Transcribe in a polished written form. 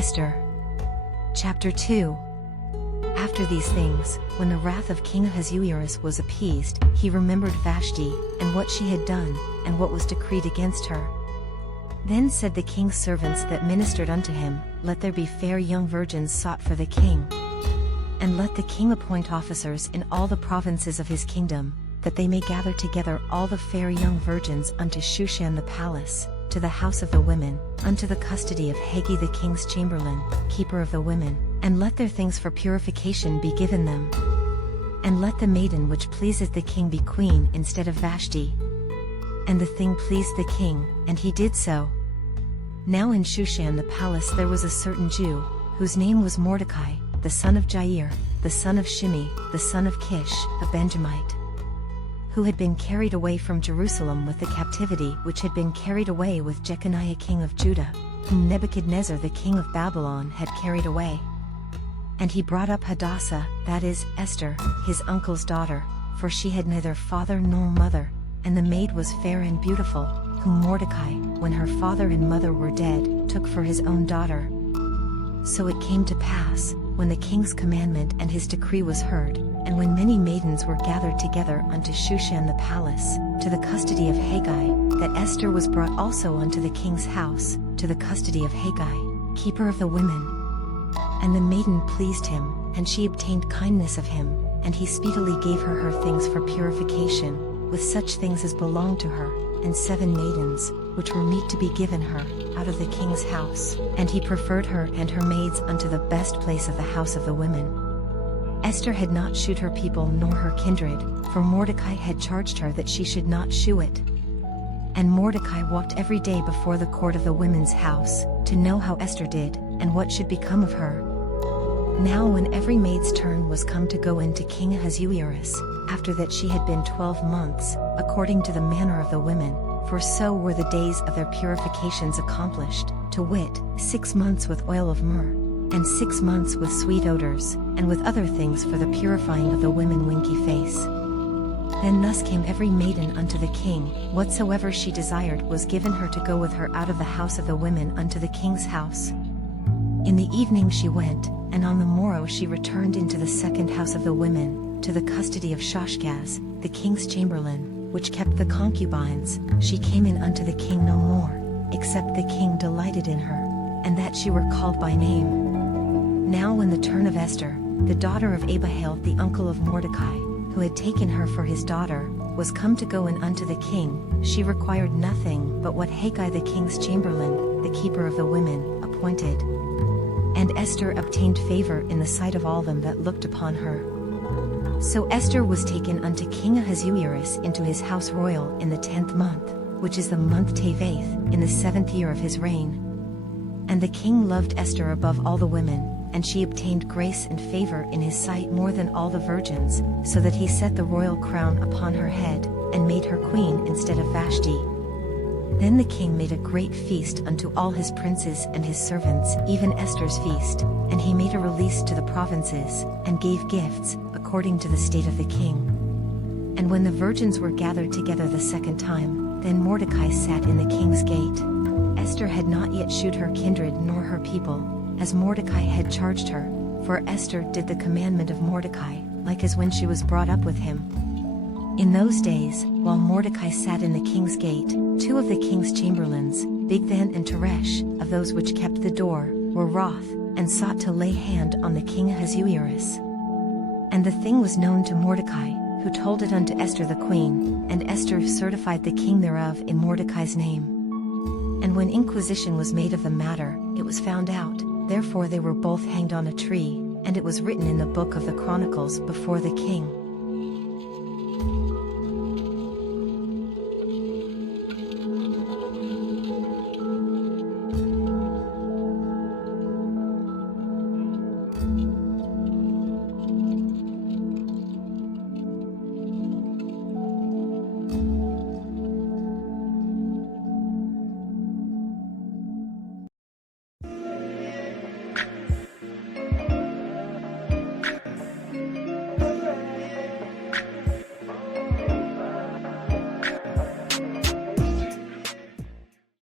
Esther. Chapter 2. After these things, when the wrath of King Ahasuerus was appeased, he remembered Vashti, and what she had done, and what was decreed against her. Then said the king's servants that ministered unto him, Let there be fair young virgins sought for the king. And let the king appoint officers in all the provinces of his kingdom, that they may gather together all the fair young virgins unto Shushan the palace, to the house of the women, unto the custody of Haggai the king's chamberlain, keeper of the women, and let their things for purification be given them. And let the maiden which pleaseth the king be queen instead of Vashti. And the thing pleased the king, and he did so. Now in Shushan the palace there was a certain Jew, whose name was Mordecai, the son of Jair, the son of Shimei, the son of Kish, a Benjamite, who had been carried away from Jerusalem with the captivity which had been carried away with Jeconiah king of Judah, whom Nebuchadnezzar the king of Babylon had carried away. And he brought up Hadassah, that is, Esther, his uncle's daughter, for she had neither father nor mother, and the maid was fair and beautiful, whom Mordecai, when her father and mother were dead, took for his own daughter. So it came to pass, when the king's commandment and his decree was heard, and when many maidens were gathered together unto Shushan the palace, to the custody of Haggai, that Esther was brought also unto the king's house, to the custody of Haggai, keeper of the women. And the maiden pleased him, and she obtained kindness of him, and he speedily gave her her things for purification, with such things as belonged to her, and 7 maidens, which were meet to be given her, out of the king's house, and he preferred her and her maids unto the best place of the house of the women. Esther had not shewed her people nor her kindred, for Mordecai had charged her that she should not shew it. And Mordecai walked every day before the court of the women's house, to know how Esther did, and what should become of her. Now when every maid's turn was come to go in to King Ahasuerus, after that she had been 12 months, according to the manner of the women, for so were the days of their purifications accomplished, to wit, 6 months with oil of myrrh, and 6 months with sweet odors, and with other things for the purifying of the women winky face. Then thus came every maiden unto the king, whatsoever she desired was given her to go with her out of the house of the women unto the king's house. In the evening she went, and on the morrow she returned into the second house of the women, to the custody of Shoshgaz, the king's chamberlain, which kept the concubines. She came in unto the king no more, except the king delighted in her, and that she were called by name. Now when the turn of Esther, the daughter of Abihail the uncle of Mordecai, who had taken her for his daughter, was come to go in unto the king, she required nothing but what Haggai the king's chamberlain, the keeper of the women, appointed. And Esther obtained favor in the sight of all them that looked upon her. So Esther was taken unto King Ahasuerus into his house royal in the 10th month, which is the month Teveth, in the 7th year of his reign. And the king loved Esther above all the women, and she obtained grace and favor in his sight more than all the virgins, so that he set the royal crown upon her head, and made her queen instead of Vashti. Then the king made a great feast unto all his princes and his servants, even Esther's feast, and he made a release to the provinces, and gave gifts, according to the state of the king. And when the virgins were gathered together the second time, then Mordecai sat in the king's gate. Esther had not yet shewed her kindred nor her people, as Mordecai had charged her, for Esther did the commandment of Mordecai, like as when she was brought up with him. In those days, while Mordecai sat in the king's gate, 2 of the king's chamberlains, Bigthan and Teresh, of those which kept the door, were wroth, and sought to lay hand on the king Ahasuerus. And the thing was known to Mordecai, who told it unto Esther the queen, and Esther certified the king thereof in Mordecai's name. And when inquisition was made of the matter, it was found out, therefore they were both hanged on a tree, and it was written in the book of the Chronicles before the king.